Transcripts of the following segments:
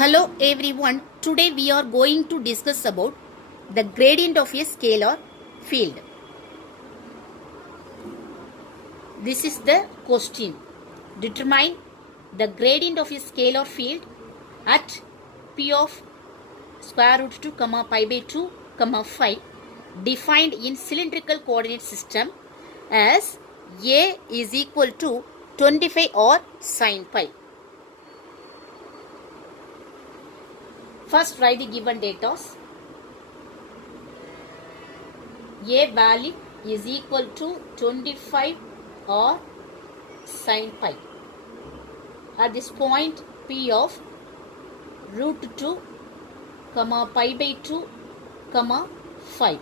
Hello everyone, today we are going to discuss about the gradient of a scalar field. This is the question. Determine the gradient of a scalar field at p of square root 2, pi by 2, 5 defined in cylindrical coordinate system as a is equal to 25 or sin pi. First write the given data. A value is equal to 25 or sin pi. At this point p of root 2, pi by 2, 5.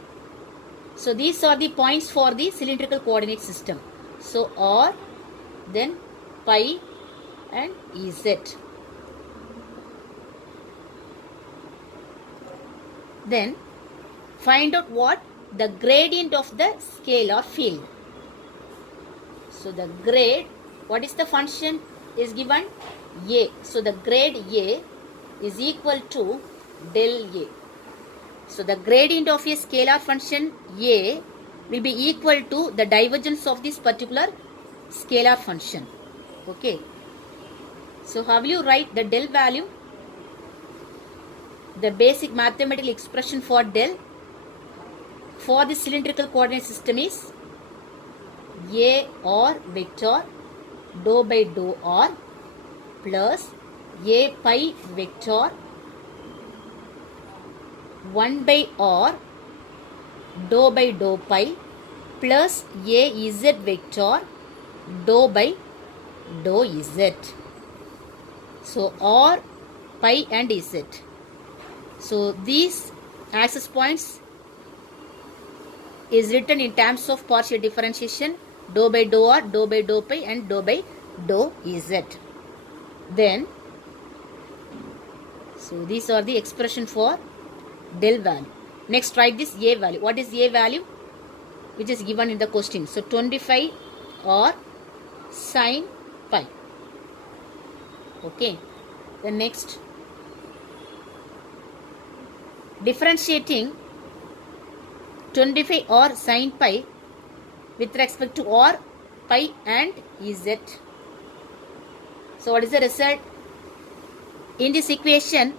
So these are the points for the cylindrical coordinate system. So R, then pi and Z. Then find out what the gradient of the scalar field. So the grade, what is the function is given? A. So the grade A is equal to del A. So the gradient of a scalar function A will be equal to the divergence of this particular scalar function. Okay. So how will you write the del value? The basic mathematical expression for del for the cylindrical coordinate system is A or vector dou by dou R plus A pi vector 1 by R dou by dou pi plus A Z vector dou by dou Z. So R, pi and Z. So these access points is written in terms of partial differentiation dou by dou R, dou by dou pi and dou by dou Z. Then, so these are the expression for del value. Next write this A value. What is A value? Which is given in the question. So 25 or sin pi. Okay. The next, differentiating 25 or sin pi with respect to R, pi and Z. So what is the result? In this equation,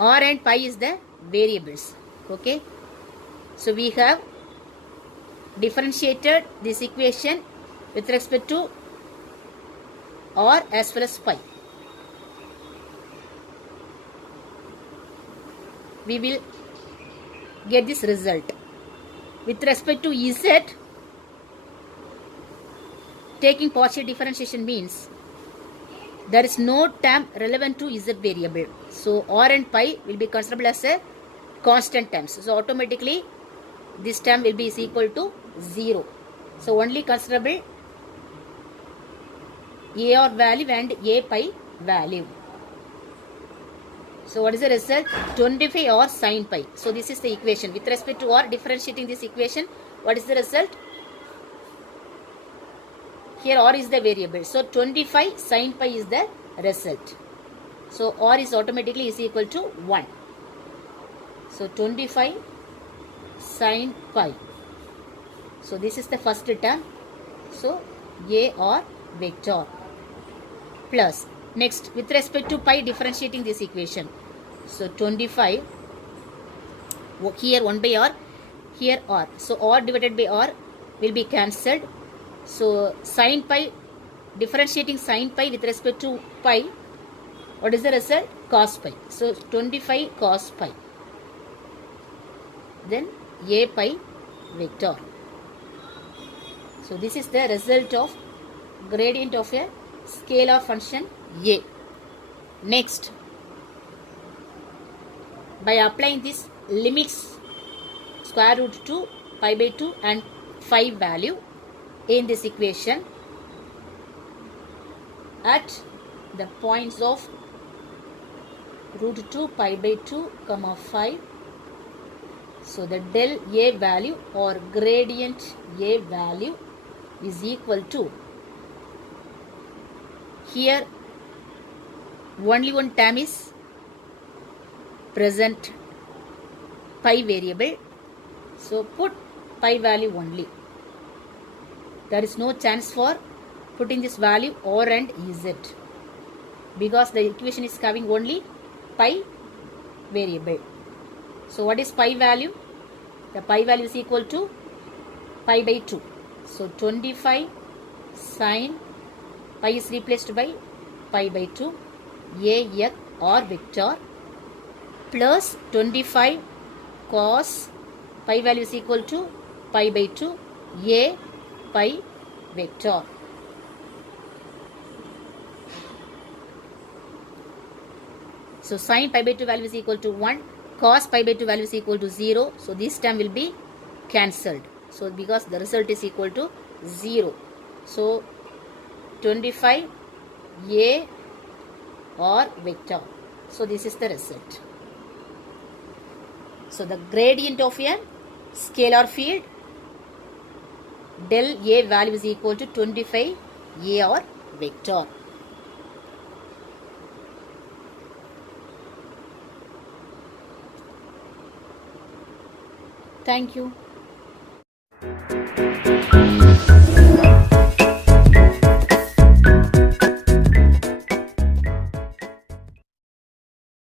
R and pi is the variables. Okay. So we have differentiated this equation with respect to R as well as pi. We will get this result. With respect to Z, taking partial differentiation means there is no term relevant to Z variable. So R and pi will be considerable as a constant terms. So automatically this term will be is equal to 0. So only considerable AR value and A pi value. So what is the result? 25 or sin pi. So this is the equation. With respect to R, differentiating this equation, what is the result? Here R is the variable. So 25 sin pi is the result. So R is automatically is equal to 1. So 25 sin pi. So this is the first term. So AR vector plus. Next, with respect to pi, differentiating this equation. So 25, here 1 by R, here R. So R divided by R will be cancelled. So sin pi, differentiating sin pi with respect to pi, what is the result? Cos pi. So 25 cos pi. Then A pi vector. So this is the result of gradient of a scalar function A. Next, by applying this limits square root to pi by 2 and 5 value in this equation at the points of root 2 pi by 2 comma 5. So the del A value or gradient A value is equal to, here only one term is present, pi variable. So put pi value only. There is no chance for putting this value or and z, because the equation is having only pi variable. So what is pi value? The pi value is equal to pi by 2. So 25 sine, pi is replaced by pi by 2, a or vector, plus 25 cos, pi value is equal to pi by 2, a pi vector. So sin pi by 2 value is equal to 1, cos pi by 2 value is equal to 0. So this term will be cancelled. So because the result is equal to 0. So 25 a or vector. So this is the result. So the gradient of a scalar field, del A value is equal to 25 a or vector. Thank you.